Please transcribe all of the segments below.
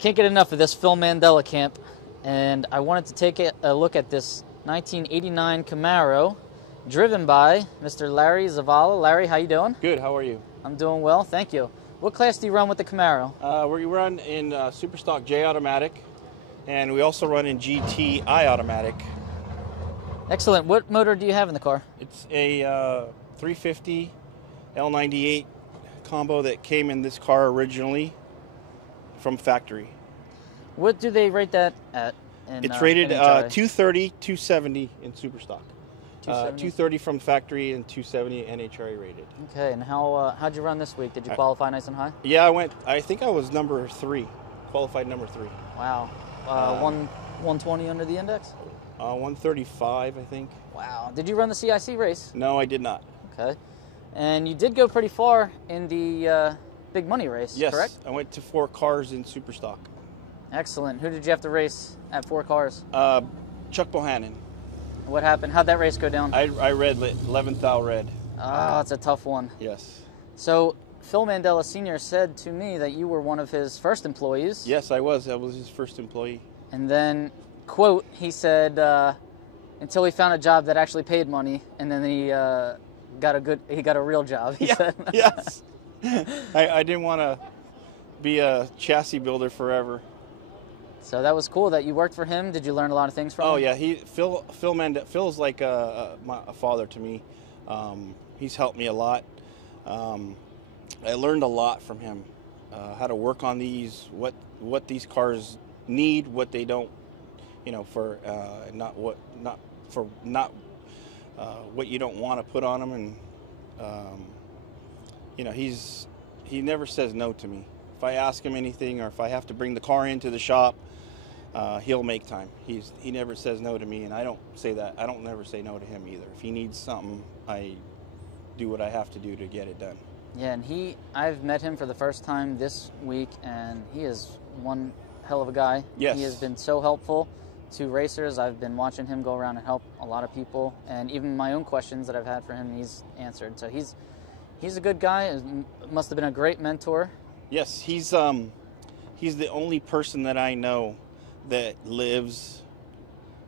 can't get enough of this Phil Mandella camp, and I wanted to take a look at this 1989 Camaro driven by Mr. Larry Zavala. Larry, how you doing? Good, how are you? I'm doing well, thank you. What class do you run with the Camaro? We run in Superstock J Automatic, and we also run in GT I Automatic. Excellent. What motor do you have in the car? It's a 350 L98 combo that came in this car originally from factory. What do they rate that at? It's rated 230, 270 in Superstock. 270? 230 from factory and 270 NHRA rated. Okay, and how'd you run this week? Did you qualify nice and high? Yeah, I think I was number 3, qualified number 3. Wow. 120 under the index? 135, I think. Wow. Did you run the CIC race? No, I did not. Okay. And you did go pretty far in the big money race, yes, correct? I went to 4 cars in Superstock. Excellent. Who did you have to race at 4 cars? Chuck Bohannon. What happened? How'd that race go down? I read 11th thou red. Oh, it's a tough one. Yes. So Phil Mandella Sr. said to me that you were one of his first employees. Yes, I was. I was his first employee. And then, quote, he said, until he found a job that actually paid money, and then he got a real job, he said. Yes. I didn't want to be a chassis builder forever. So that was cool that you worked for him. Did you learn a lot of things from him? Oh yeah, Phil's like a father to me. He's helped me a lot. I learned a lot from him. How to work on these, what these cars need, what they don't, for what you don't want to put on them, and he never says no to me. If I ask him anything, or if I have to bring the car into the shop, he'll make time. He never says no to me, and I don't say that. I don't never say no to him either. If he needs something, I do what I have to do to get it done. Yeah, and I've met him for the first time this week, and he is one hell of a guy. Yes. He has been so helpful to racers. I've been watching him go around and help a lot of people, and even my own questions that I've had for him, he's answered. So he's a good guy. Must have been a great mentor. Yes, he's the only person that I know that lives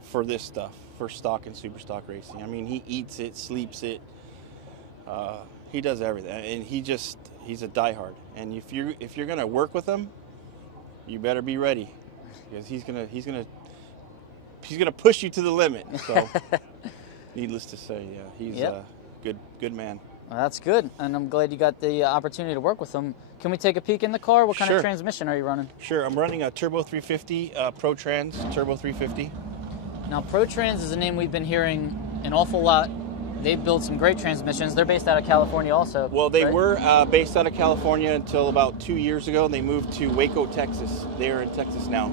for this stuff, for stock and super stock racing. I mean, he eats it, sleeps it. He does everything, and he's a diehard. And if you're gonna work with him, you better be ready, because he's gonna push you to the limit. So, needless to say, yeah, he's a good man. Well, that's good, and I'm glad you got the opportunity to work with him. Can we take a peek in the car? What kind of transmission are you running? Sure, I'm running a Turbo 350, Pro Trans Turbo 350. Now, Pro Trans is a name we've been hearing an awful lot. They build some great transmissions. They're based out of California also. Well, they were based out of California until about 2 years ago, and they moved to Waco, Texas. They are in Texas now.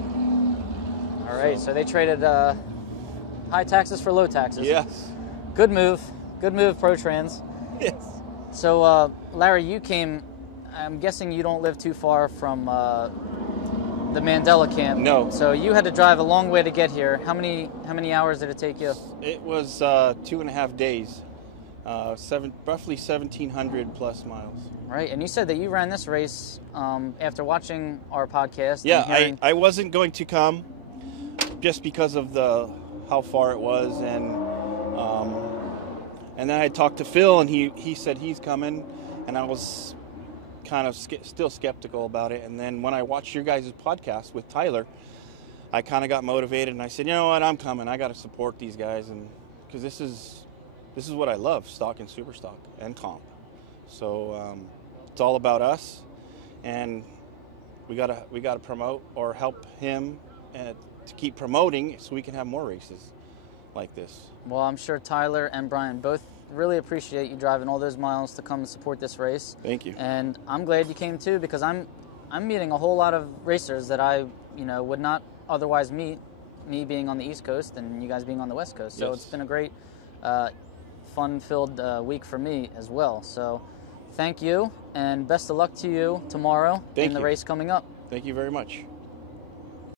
All right, so they traded high taxes for low taxes. Yes. Good move, Pro Trans. Yes. So, Larry, you came, I'm guessing you don't live too far from the Mandella camp. No. So you had to drive a long way to get here. How many hours did it take you? It was 2.5 days, roughly 1,700 plus miles. Right, and you said that you ran this race after watching our podcast. Yeah, I wasn't going to come just because of how far it was, and then I talked to Phil, and he said he's coming, and I was kind of still skeptical about it. And then when I watched your guys' podcast with Tyler, I kind of got motivated, and I said, you know what, I'm coming. I got to support these guys, and because this is what I love, stock and super stock and comp. So it's all about us, and we gotta promote or help him to keep promoting, so we can have more races like this. Well, I'm sure Tyler and Brian both really appreciate you driving all those miles to come and support this race. Thank you. And I'm glad you came too, because I'm meeting a whole lot of racers that I would not otherwise meet, me being on the East Coast and you guys being on the West Coast. So It's been a great fun-filled week for me as well. So thank you, and best of luck to you tomorrow in the race coming up. Thank you very much.